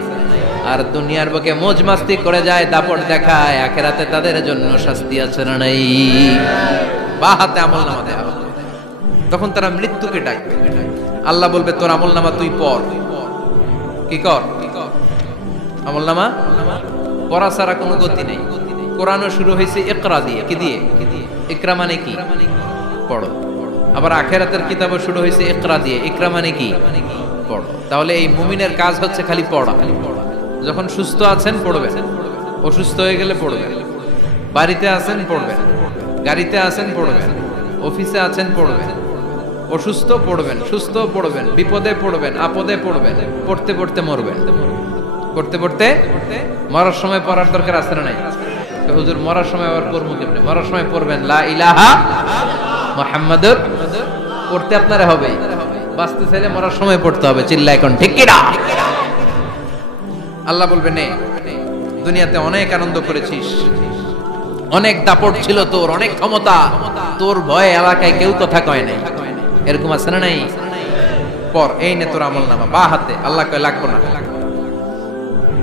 আর দুনিয়ার বুকে মौज মাস্তি করে যায়, দাপট দেখায়, আখিরাতে তাদের জন্য শাস্তি আছে না নাই? বা হাতে আমলনামা দেয়া হবে। তখন তারা মৃত্যুকে ডাকবে। আল্লাহ বলবে, তোর আমলনামা তুই পড়। কি কর? আমলনামা পড়া ছাড়া কোনো গতি নেই। কোরআনও শুরু হয়েছে ইকরা দিয়ে। কি দিয়ে? ইকরা মানে কি? পড়ো। আবার আখিরাতের কিতাবও শুরু হয়েছে ইকরা দিয়ে। ইকরা মানে কি? পড়ো। তাহলে এই মুমিনের কাজ হচ্ছে খালি পড়া। যখন সুস্থ আছেন পড়বেন, অসুস্থ হয়ে গেলে পড়বেন, বাড়িতে আছেন পড়বেন, গাড়িতে আছেন পড়বেন, অফিসে আছেন পড়বেন, অসুস্থ পড়বেন, সুস্থ পড়বেন, বিপদে পড়বেন, আপদে পড়বেন, পড়তে পড়তে মরবেন, পড়তে পড়তে মরার সময় পড়ার দরকার আছে না নাই? হুজুর মরার সময় আবার পড়বো কেমনে? মরার সময় পড়বেন লা ইলাহা মুহাম্মাদুর, পড়তে আপনারা হবে, বাঁচতে চাইলে মরার সময় পড়তে হবে। চিল্লা এখন ঠিক কি না? আল্লাহ বলবে নে, দুনিয়াতে অনেক আনন্দ করেছিস, অনেক দাপট ছিল তোর, অনেক ক্ষমতা, তোর ভয়ে এলাকায় কেউ কথা কয় নাই, এরকম আছে না নাই? পর এই নে তোর আমল নামা, বা হাতে। আল্লাহ কয় লাগবে না,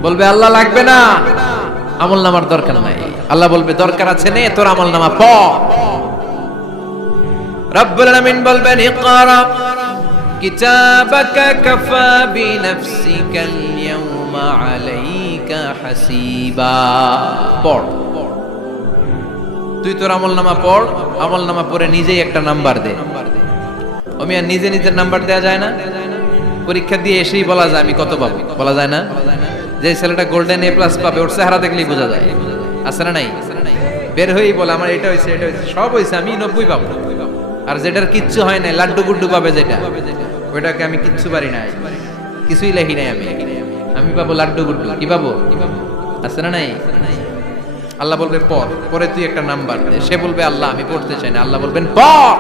বলবে আল্লাহ লাগবে না, আমল নামার দরকার নাই। আল্লাহ বলবে দরকার আছে, নে তোর আমল নামা পড়। রব্বুল আলামিন বলবেন ইকরা কিতাবাকা কাফা বিনাফসিকাল ইয়াউমা আলাইকা হাসিবা। পড়, তুই তোর আমল নামা পড়, আমল নামা পড়ে নিজেই একটা নাম্বার দে। আমি আর নিজে নিজের নাম্বার দেয়া যায় না? পরীক্ষা দিয়ে এসেই বলা যায় আমি কত পাবো, বলা যায় না? যে ছেলেটা গোল্ডেন এ প্লাস পাবে ওর চেহারা দেখলেই বোঝা যায়, আছে না নাই? বের হয়েই বলে আমার এটা হয়েছে, এটা হয়েছে, সব হয়েছে, আমি 90 পাবো। আর যেটার কিচ্ছু হয় নাই, লাড্ডু গুড্ডু পাবে যেটা, ওইটাকে আমি কিচ্ছু পারি নাই, কিছুই লেখি নাই, আমি পাবো লাড্ডু গুড্ডু। কি পাবো? আছে না নাই? আল্লাহ বলবে পড়, পরে তুই একটা নাম্বার দে। সে বলবে আল্লাহ আমি পড়তে চাই না। আল্লাহ বলবেন পড়।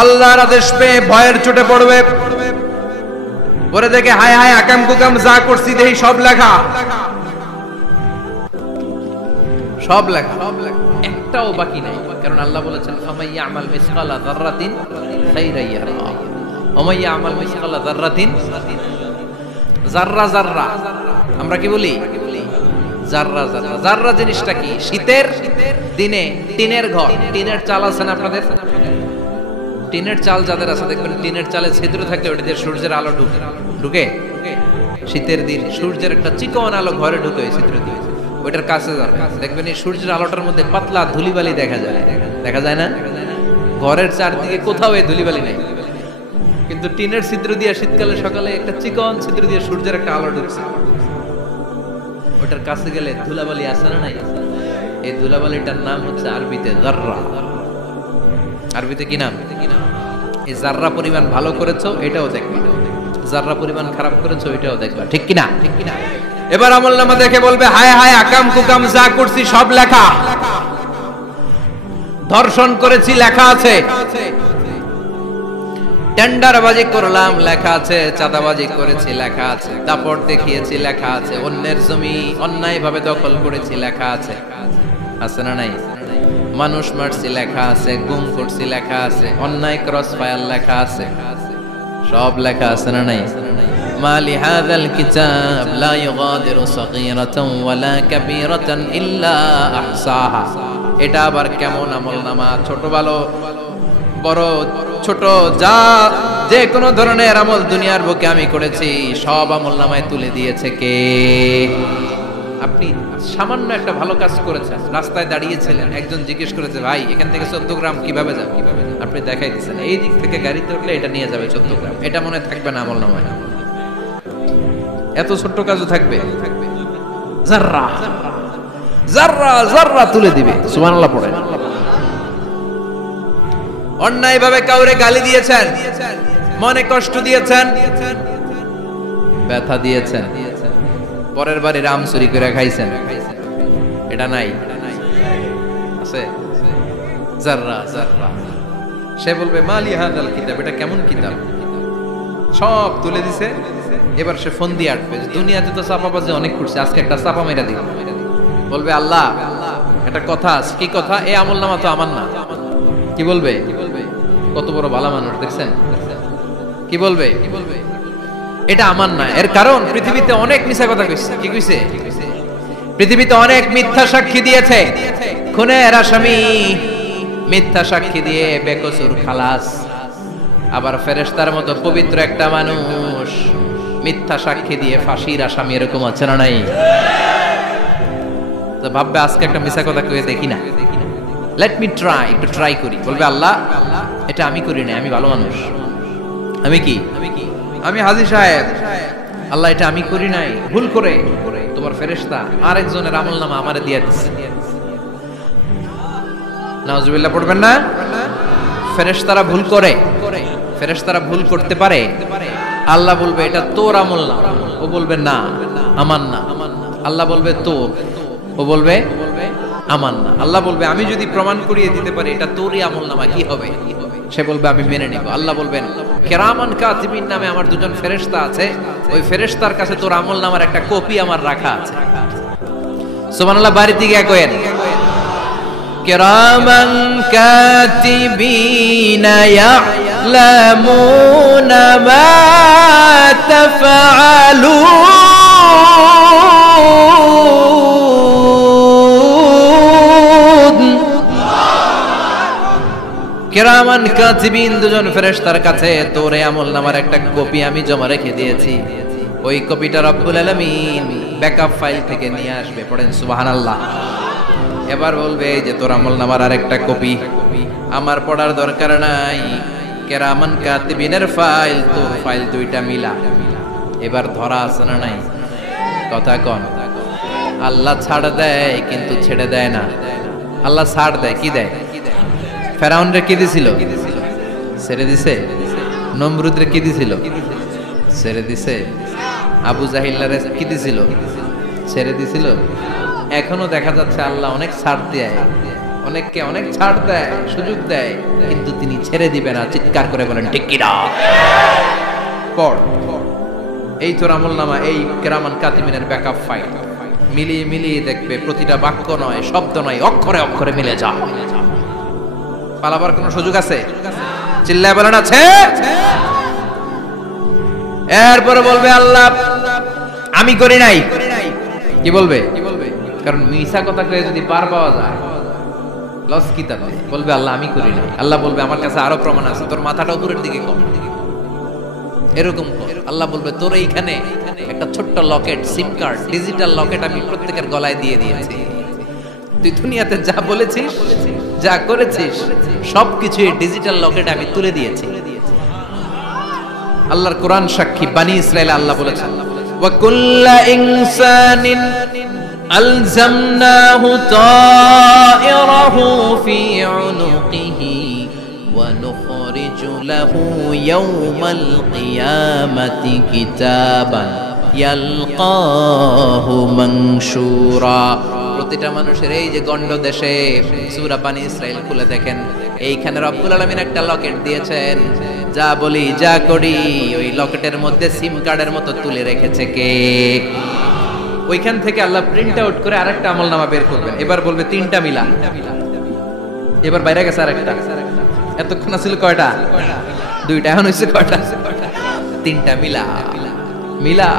আল্লাহর আদেশ পেয়ে ভয়ের চোটে পড়বে, পরে দেখে হায় হায় আকাম কুকাম যা করছি দেখি সব লেখা, সব লেখা, একটাও বাকি নাই। কারণ আল্লাহ বলেছেন ফামাইয়া আমাল মিসকালা যাররাতিন খাইরান ইয়ারা ওয়া মাইয়া আমাল মিসকালা যাররাতিন, যাররা যাররা আমরা কি বলি? যাররা যাররা। যাররা জিনিসটা কি? শীতের দিনে টিনের ঘর, টিনের চাল আছে না আপনাদের? টিনের চাল যাদের আছে দেখবেন টিনের চালে ছিদ্র থাকলে ওটা দিয়ে সূর্যের আলো ঢুকে। শীতের দিন সূর্যের একটা চিকন আলো ঘরে ঢুকে ওই ছিদ্র দিয়ে, ওইটার কাছে যাবে দেখবেন এই সূর্যের আলোটার মধ্যে পাতলা ধুলিবালি দেখা যায়, দেখা যায় না? ঘরের চারদিকে কোথাও এই ধুলিবালি নেই, কিন্তু টিনের ছিদ্র দিয়ে শীতকালে সকালে একটা চিকন ছিদ্র দিয়ে সূর্যের একটা আলো ঢুকছে, ওটার কাছে গেলে ধুলাবালি আসে না নাই? এই ধুলাবালিটার নাম হচ্ছে আরবিতে যাররা। আরবিতে কি নাম? এই যাররা পরিমাণ ভালো করেছো এটাও দেখবা, যাররা পরিমাণ খারাপ করেছো এটাও দেখবা, ঠিক কি না? ঠিক কি না? এবার আমলনামা দেখে বলবে হায় হায় আকাম কুকাম যা করছি সব লেখা, ধর্ষণ করেছি লেখা আছে, টেন্ডারবাজি করলাম লেখা আছে, চাঁদাবাজি করেছি লেখা আছে, দাপট দেখিয়েছি লেখা আছে, অন্যের জমি অন্যায়ভাবে দখল করেছি লেখা আছে, আছে না নাই? মানুষ মারছি লেখা আছে, গুম করছি লেখা আছে, অন্যায় ক্রস ফায়ার লেখা আছে, সব লেখা আছে না নাই? মালি হাযাল কিতাব লা ইউগাদিরু সাগীরাতান ওয়ালা কাবীরাতান ইল্লা আহসাহা। এটা আবার কেমন আমলনামা? ছোট ভালো বড় ছোট যা যে কোনো ধরনের আমল দুনিয়ার বুকে আমি করেছি সব আমলনামায় তুলে দিয়েছে কে? আপনি সামান্য একটা ভালো কাজ করেছেন, রাস্তায় দাঁড়িয়েছিলেন, একজন জিজ্ঞেস করেছে ভাই এখান থেকে 14 গ্রাম কিভাবে যাবে, আপনি দেখাই দিচ্ছেন এই দিক থেকে গাড়িতে উঠলে এটা নিয়ে যাবে 14 গ্রাম, এটা মনে থাকবে না আমলনামায়? এত ছোট্ট কাজও থাকবে? যাররা যাররা যাররা তুলে দিবে। সুবহানাল্লাহ পড়েন। অন্যায় ভাবে কাউরে গালি দিয়েছেন, মনে কষ্ট দিয়েছেন, ব্যথা দিয়েছেন, পরের বাড়ি রাম চুরি করে খাইছেন, এটা নাই? আছে? যাররা যাররা। সে বলবে মালি হাযাল কিতাব, এটা কেমন কিতাব? সব তুলে দিছে। এবার সে ফোন দিয়ে আটবে, দুনিয়াতে তো চাপাবাজি অনেক করছে, আজকে একটা চাপা মেরা দিই। বলবে আল্লাহ একটা কথা আছে। কি কথা? এই আমলনামা তো আমার না। কি বলবে? কত বড় ভালো মানুষ দেখছেন? কি বলবে? এটা আমার না। এর কারণ পৃথিবীতে অনেক মিথ্যা কথা কইছে। কি কইছে? পৃথিবীতে অনেক মিথ্যা সাক্ষী দিয়েছে, খুনের আসামি মিথ্যা সাক্ষী দিয়ে বেকসুর খালাস। আবার ফেরেশতার মতো পবিত্র একটা মানুষ মিথ্যা সাক্ষী দিয়ে ফাঁসির আসামি, এরকম আছে না নাই? তো ভাববে আজকে একটা মিথ্যা কথা কয়ে দেখি না, লেট মি ট্রাই, একটু ট্রাই করি। বলবে আল্লাহ এটা আমি করি না, আমি ভালো মানুষ, আমি কি, আমি হাজী সাহেব, আল্লাহ এটা আমি করি নাই, ভুল করে। তো তোমার ফেরেশতা আরেকজনের আমলনামা আমারে দিয়ে দিচ্ছে। নাউজুবিল্লাহ পড়বেন না? ফেরেশতারা ভুল করে, ফেরেশতারা ভুল করতে পারে। আল্লাহ বলবে এটা তোর আমলনামা, ও বলবে না আমার না। আল্লাহ বলবে তোর, ও বলবে আমার না। আল্লাহ বলবে আমি যদি প্রমাণ করিয়ে দিতে পারি এটা তোরই আমলনামা, কি হবে? সে বলবে আমি মেনে নিব। আল্লাহ বলবেন কিরামান কাতিবিন নামে আমার দুজন ফেরেশতা আছে, ওই ফেরেশতার কাছে তোর আমলনামার একটা কপি আমার রাখা আছে। সুবহানাল্লাহ, বাড়িতে গিয়ে কয়েন কিরামান কাতিবিনা ইয়ালামুনা মা তাফআলুন। কিরামান কাতিবিন দুজন ফেরেশতার কাছে তোর আমলনামার একটা কপি আমি জমা রেখে দিয়েছি। ওই কপিটা রব্বুল আলামিন ব্যাকআপ ফাইল থেকে নিয়ে আসবে। পড়েন সুবহানাল্লাহ। এবার বলবে যে তোর আমলনামার আরেকটা কপি আমার পড়ার দরকার নাই, কিরামান কাতিবিনের ফাইল তোর ফাইল দুইটা মিলা। এবার ধরা আছে না নাই? কথা কন। আল্লাহ ছাড় দেয় কিন্তু ছেড়ে দেয় না। আল্লাহ ছাড় দেয়, কি দেয়? ফেরাউনরে কি দিছিল? ছেড়ে দিছে। নমরুদরে কি দিছিল? ছেড়ে দিছে। আবু জাহিল্লারে কি দিছিল? ছেড়ে দিছিল। এখনো দেখা যাচ্ছে আল্লাহ অনেক ছাড় দেয়, অনেককে অনেক ছাড় দেয়, সুযোগ দেয়, কিন্তু তিনি ছেড়ে দিবে না। চিৎকার করে বলেন ঠিক কি না? পড়, এই তোর আমলনামা, এই কিরামান কাতিবিনের ব্যাকআপ ফাইল মিলিয়ে মিলিয়ে দেখবে প্রতিটা বাক্য নয়, শব্দ নয়, অক্ষরে অক্ষরে মিলে যা। পালাবার কোন সুযোগ আছে? চিল্লায় বলেন আছে। এরপরে বলবে আল্লাহ আমি করি নাই। কি বলবে? কারণ মিছা কথা কয়ে যদি পার পাওয়া যায় লস কি তাতে? বলবে আল্লাহ আমি করি নাই। আল্লাহ বলবে আমার কাছে আরো প্রমাণ আছে, তোর মাথাটা উপরের দিকে কম, এরকম কর। আল্লাহ বলবে তোর এইখানে একটা ছোট্ট লকেট, সিম কার্ড, ডিজিটাল লকেট আমি প্রত্যেকের গলায় দিয়ে দিয়েছি। তুই দুনিয়াতে যা বলেছিস, যা করেছিস, সবকিছু এই ডিজিটাল লকেট আমি তুলে দিয়েছি। আল্লাহর কোরআন সাক্ষী, বানি ইসরাইল আল্লাহ বলেছেন ওয়া কুল্লা ইনসানিন আলজামনাহু তায়রাহু ফি উনুকিহি ওয়া নুখরিজু লাহু ইয়াওমাল কিয়ামাতি কিতাবান ইয়ালকাহু মানশুরা। প্রতিটা মানুষের এই যে গন্ড দেশে সূরা বানি ইসরাইল খুলে দেখেন, এইখানে রব্বুল আলামিন একটা লকেট দিয়েছেন। যা বলি যা করি ওই লকেটের মধ্যে সিম কার্ডের মতো তুলে রেখেছে কে? ওইখান থেকে আল্লাহ প্রিন্ট আউট করে আরেকটা আমলনামা বের করবেন। এবার বলবে তিনটা মিলা। এবার বাইরে গেছে আরেকটা। এতক্ষণ ছিল কয়টা? দুইটা। এখন হইছে কয়টা? তিনটা মিলা। মিলা